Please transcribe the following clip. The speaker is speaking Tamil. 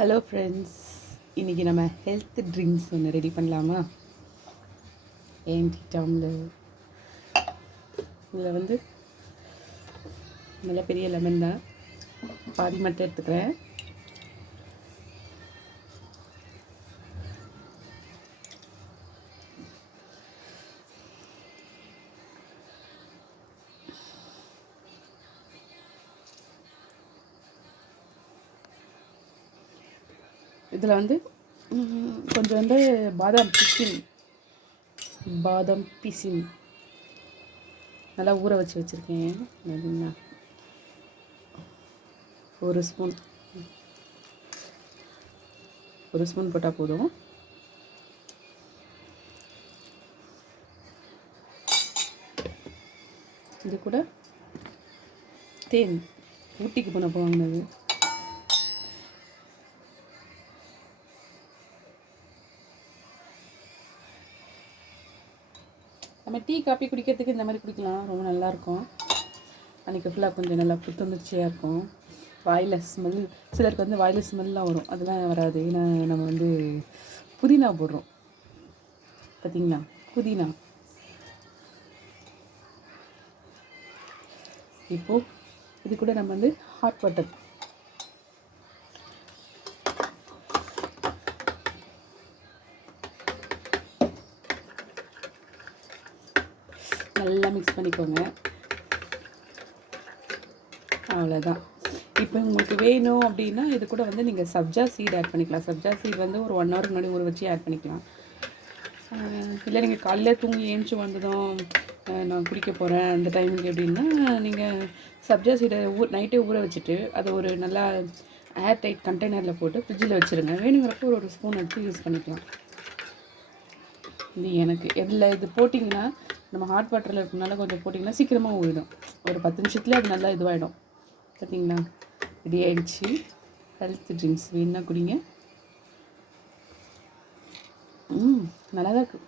ஹலோ ஃப்ரெண்ட்ஸ், இன்றைக்கி நம்ம ஹெல்த் ட்ரிங்க்ஸ் ஒன்று ரெடி பண்ணலாமா? டம்ளர் இதில் வந்து நல்ல பெரிய லெமன் தான், பாதி மட்டும் எடுத்துக்கிறேன். இதில் வந்து கொஞ்சம் வந்து பாதாம் பிசின் நல்லா ஊற வச்சுருக்கேன். ஒரு ஸ்பூன் போட்டால் போதும். இது கூட தேன் ஊட்டிக்கு போனப்போ வாங்கினது. நம்ம டீ காஃபி குடிக்கிறதுக்கு இந்த மாதிரி குடிக்கலாம், ரொம்ப நல்லாயிருக்கும். அன்றைக்கி ஃபுல்லாக கொஞ்சம் நல்லா புத்துணர்ச்சியாக இருக்கும். வாயில் ஸ்மெல், சிலருக்கு வந்து வாயில் ஸ்மெல்லாம் வரும், அதெல்லாம் வராது. ஏன்னா நம்ம வந்து புதினா போடுறோம், பார்த்திங்களா? புதினா இப்போது இது கூட நம்ம வந்து ஹாட் வாட்டர் நல்லா மிக்ஸ் பண்ணிக்கோங்க. அவ்வளோதான். இப்போ உங்களுக்கு வேணும் அப்படின்னா இது கூட வந்து நீங்கள் சப்ஜா சீட் ஆட் பண்ணிக்கலாம். சப்ஜா சீட் வந்து ஒரு 1 hour முன்னாடி ஊற வச்சு ஆட் பண்ணிக்கலாம். இல்லை நீங்கள் காலையில் தூங்கி ஏஞ்சி வந்ததும் நான் குடிக்க போகிறேன் அந்த டைமுக்கு எப்படின்னா, நீங்கள் சப்ஜா சீடை நைட்டே ஊற வச்சுட்டு அதை ஒரு நல்லா ஏர் டைட் கண்டெய்னரில் போட்டு ஃப்ரிட்ஜில் வச்சுருங்க. வேணுங்கிறப்போ ஒரு ஸ்பூன் எடுத்து யூஸ் பண்ணிக்கலாம். இது எனக்கு எதில் இது போட்டிங்கன்னா, நம்ம ஹாட் வாட்டரில் இருக்கனால கொஞ்சம் போட்டிங்கன்னா சீக்கிரமாக ஊறிடும். ஒரு 10 நிமிஷத்துலேயே அது நல்லா இதுவாகிடும். பார்த்தீங்களா? ரெடி ஆகிடுச்சு. ஹெல்த் ட்ரிங்க்ஸ் வேணுன்னா குடிங்க. நல்லா தான் இருக்குது.